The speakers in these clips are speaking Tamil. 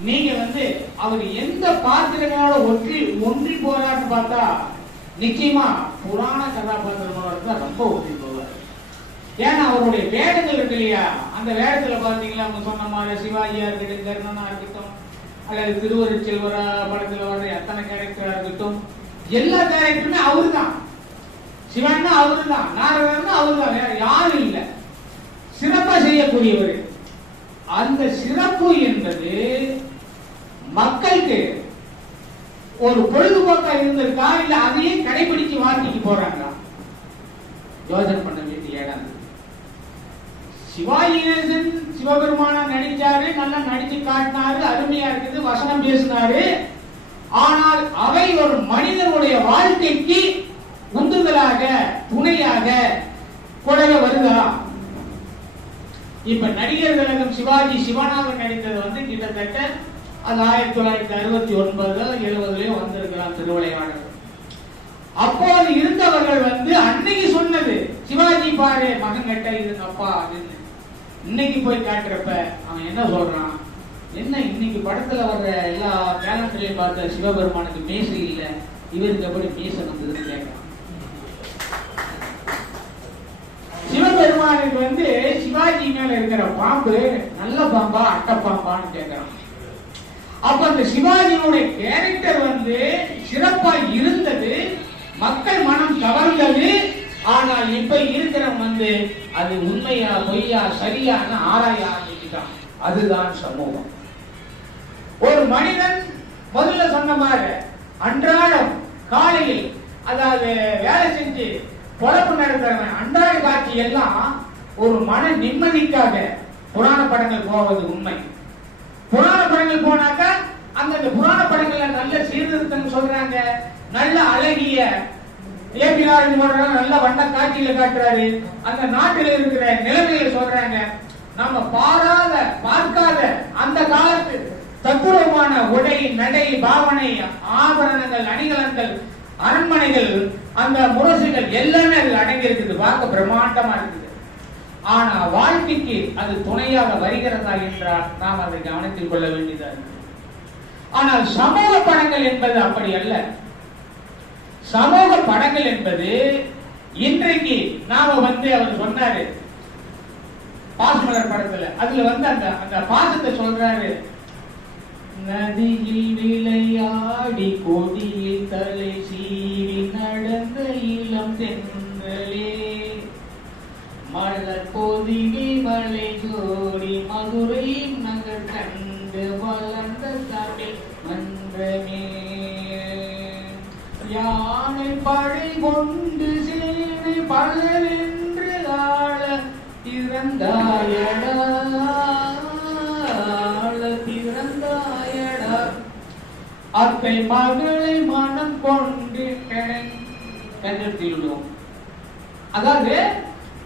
நீங்க வந்து அவர் எந்த பாத்திரங்களோட ஒன்றி ஒன்றி போறான்னு பார்த்தா நிச்சயமா புராண கதாபாத்திரங்களோட தான் ரொம்ப ஒன்றி போவார். ஏன்னா அவருடைய வேடங்கள் இருக்கு இல்லையா? அந்த வேடத்துல பாத்தீங்களா அவங்க சொன்ன மாதிரி சிவாஜியா இருக்கட்டும் கர்ணனா இருக்கட்டும் அல்லது திருவருட் செல்வரா படத்துல வர்ற எத்தனை கேரக்டரா இருக்கட்டும் எல்லா கேரக்டருமே அவரு தான் சிவன்னா அவரு தான் நாரதன்னா அவரு தான் வேற யாரும் இல்லை. சிறப்பா செய்யக்கூடியவர். அந்த சிறப்பு என்பது மக்களுக்கு ஒரு பொழுதுபோக்கா இருந்திருக்கா இல்ல அதையே கடைபிடிச்சு வாழ்க்கைக்கு போறாங்களா? யோசனை பண்ண வேண்டிய இடம் சிவாஜி கணேசன் சிவபெருமானா நடிச்சாரு நல்லா நடிச்சு காட்டினாரு அருமையா இருக்குது வசனம் பேசினாரு. ஆனால் அவை ஒரு மனிதனுடைய வாழ்க்கைக்கு உந்துதலாக துணையாக குறைய வருதா? இப்ப நடிகர் கழகம் சிவாஜி சிவனாக நடித்தது வந்து கிட்டத்தட்ட அது ஆயிரத்தி தொள்ளாயிரத்தி அறுபத்தி ஒன்பது எழுபதுலயும் வந்திருக்கிறான் திருவிளையாடல் அப்போது இருந்தவர்கள் வந்து அன்னைக்கு சொன்னது சிவாஜி பாரு மகன் கட்ட இது அப்பா அப்படின்னு. இன்னைக்கு போய் காட்டுறப்ப அவன் என்ன சொல்றான்? என்ன இன்னைக்கு படத்துல வர்ற எல்லா கேலண்டர்லயும் பார்த்த சிவபெருமானுக்கு மேசு இல்ல இவருக்கு எப்படி மீசை வந்ததுன்னு கேட்கறான். சிவபெருமானுக்கு வந்து சிவாஜி மேல இருக்கிற பாம்பு நல்ல பாம்பா அட்டை பாம்பான்னு கேட்கறான். அப்ப அந்த சிவாஜியோட கேரக்டர் வந்து சிறப்பா இருந்தது. மக்கள் மனம் கவர்ந்தது ஆனால் இப்ப இருக்கிறவன் வந்து அது உண்மையா பொய்யா சரியான ஆராய ஆரம்பிச்சுட்டான். அதுதான் சமூகம். ஒரு மனிதன் முதல்ல சொன்ன மாதிரி அன்றாடம் காலையில் அதாவது வேலை செஞ்சு பொழப்பு நடத்துறவன் அன்றாட காட்சி எல்லாம் ஒரு மன நிம்மதிக்காக புராண படங்கள் போவது உண்மை. புராண படங்கள் போனாக்கா அந்தந்த புராண படங்கள்ல நல்ல சீர்திருத்தம் சொல்றாங்க. நல்ல அழகிய ஏபிஆர் நல்ல வண்ண காட்சியில காட்டுறாரு. அந்த நாட்டில் இருக்கிற நிலைமையை சொல்றாங்க. நம்ம பாராத பார்க்காத அந்த காலத்து தத்துவமான உடை நடை பாவனை ஆபரணங்கள் அணிகலன்கள் அரண்மனைகள் அந்த முரசுகள் எல்லாமே அதில் அடங்கி இருக்குது பார்க்க பிரம்மாண்டமா இருக்குது. ஆனா வாழ்க்கைக்கு அது துணையாக வருகிறதா என்றால் நாம் அதை கவனத்தில் கொள்ள வேண்டியதா ஆனால் சமூக படங்கள் என்பது அப்படி அல்ல. சமூக படங்கள் என்பது இன்றைக்கு நாம வந்து அவர் சொன்னாரு பாசமலர் படத்துல. அதுல வந்து அந்த அந்த பாசத்தை சொல்றாரு. நதியில் விளையாடி கொடியில் தலை பிறந்தாயடா. பிறந்தாயடா. அத்தை மகளை மனம் கொண்டு கண்டத்தில் அதாவது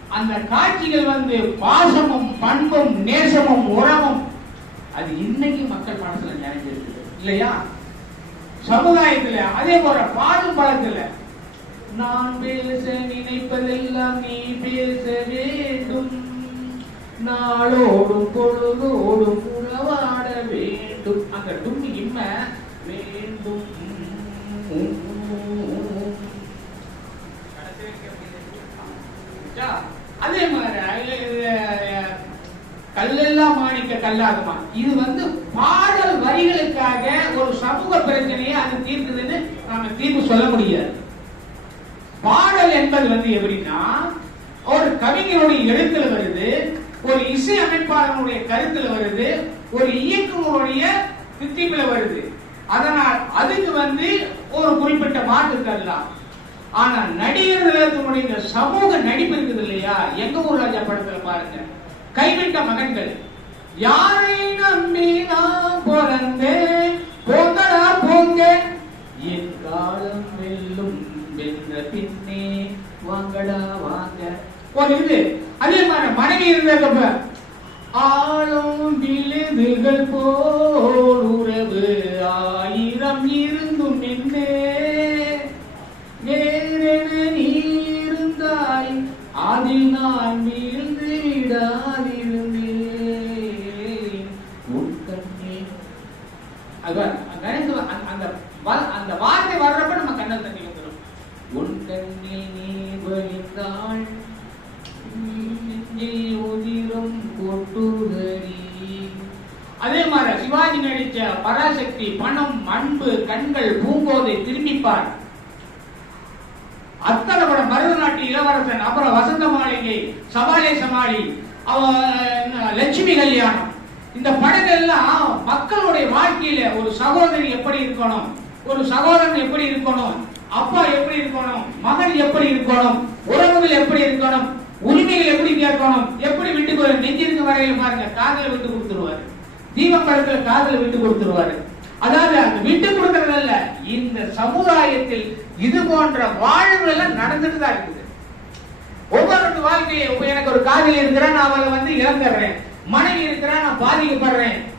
அந்த காட்சிகள் வந்து பாசமும் பண்பும் நேசமும் உறவும் அது இன்னைக்கு மக்கள் மனசுல நிறைஞ்சிருக்குது. இல்லையா? சமுதாயத்துல அதே போல பாடும் பழத்துல நான் பேச நினைப்பதெல்லாம் நீ பேச வேண்டும். நாளோடும் பொழுதோடும் உறவாட வேண்டும். அந்த டும்மி இம்ம வேண்டும். அதே மாதிரி கல்லெல்லாம் மாணிக்க கல்லாகுமா? இது வந்து பாடல் வரிகளுக்காக ஒரு சமூக பிரச்சனையை அது தீர்க்குதுன்னு நாம தீர்வு சொல்ல முடியாது. பாடல் என்பது வந்து எப்படின்னா ஒரு கவிஞருடைய எழுத்துல வருது ஒரு இசை அமைப்பாளனுடைய கருத்துல வருது ஒரு இயக்குனருடைய தித்திப்புல வருது. அதனால் அதுக்கு வந்து ஒரு குறிப்பிட்ட மாற்று தரலாம். ஆனா நடிகர்களுடைய இந்த சமூக நடிப்பு இருக்குது இல்லையா? எங்க ஊர் ராஜா படத்துல பாருங்க. கைவிட்ட மகன்கள். யாரை நம்பி நான் பிறந்தேன் போங்கடா போங்க. என் காலம் வெல்லும் வென்ற பின்னே வாங்கடா வாங்க. ஒரு இது. அதே மாதிரி மனைவி இருந்தப்ப ஆளும் விழுதுகள் போல் உறவு ஆயிரம் இருந்தும் நின்றே. வேறென நீ இருந்தாய் அதில் நான் வீழ்ந்து விடாதிருந்தேன் அந்த- அந்த சிவாஜி நடிச்ச பராசக்தி பணம் அன்பு கண்கள் பூங்கோதை திரும்பிப்பார். அத்தனை படம் மருதநாட்டு இளவரசன் அப்புறம் வசந்த மாளிகை சபாலே சமாளி லட்சுமி கல்யாணம். இந்த படங்கள் எல்லாம் மக்களுடைய வாழ்க்கையில ஒரு சகோதரி எப்படி இருக்கணும் ஒரு சகோதரன் எப்படி இருக்கணும் அப்பா எப்படி இருக்கணும் மகன் எப்படி இருக்கணும் உறவுகள் எப்படி இருக்கணும் உரிமைகள் எப்படி கேட்கணும் எப்படி விட்டு நெஞ்சிருக்க வரையில பாருங்க காதல விட்டு கொடுத்துருவாரு. தீப படத்துல காதல விட்டு கொடுத்துருவாரு. அதாவது அந்த விட்டு கொடுக்கறதல்ல இந்த சமுதாயத்தில் இது போன்ற வாழ்வுகள் எல்லாம் நடந்துட்டு தான் இருக்குது. ஒவ்வொரு வாழ்க்கையை எனக்கு ஒரு காதலி இருக்கிறா நான் அவளை வந்து இழந்துடுறேன். மனைவி இருக்கிறா நான் பாதிக்கப்படுறேன்.